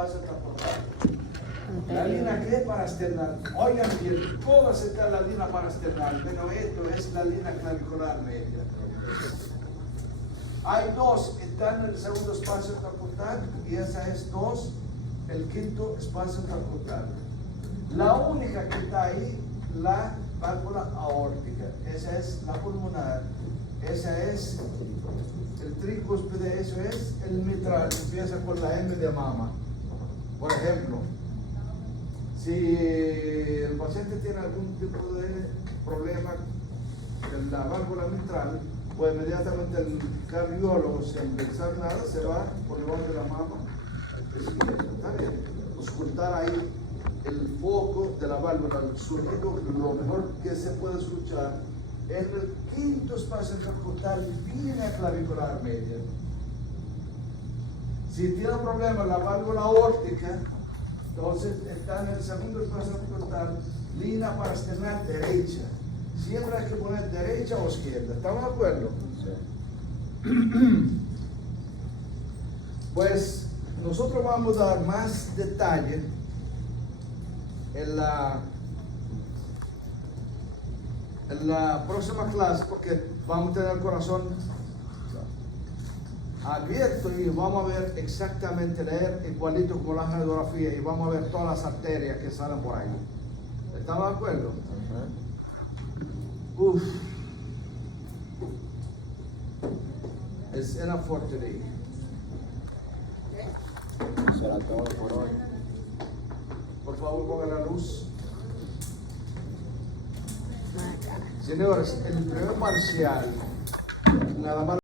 espacio transportable. La línea que es parasternar, oigan bien, todas están la línea parasternar, pero esto es la línea clavicular media. Hay dos, están en el segundo espacio transportable y esa es dos, el quinto espacio transportable. La única que está ahí, la válvula aórtica, esa es la pulmonar, esa es el tricúspide, eso es el mitral, empieza con la M de mama. Por ejemplo, si el paciente tiene algún tipo de problema en la válvula mitral, pues inmediatamente el cardiólogo, sin pensar nada, se va por debajo de la mama izquierda. Está bien, auscultar ahí el foco de la válvula, el sonido, lo mejor que se puede escuchar en el quinto espacio transportal, línea clavicular media. Si tiene un problema en la válvula aórtica, entonces está en el segundo espacio transportal, línea parasternar derecha. Siempre hay que poner derecha o izquierda. ¿Estamos de acuerdo? Sí. Pues nosotros vamos a dar más detalle en la próxima clase, porque vamos a tener el corazón abierto y vamos a ver exactamente, leer igualito como la radiografía y vamos a ver todas las arterias que salen por ahí. ¿Estamos de acuerdo? Uf. Es enough for today. Será todo por hoy. Por favor, ponga la luz. Señores, el primer parcial, nada más.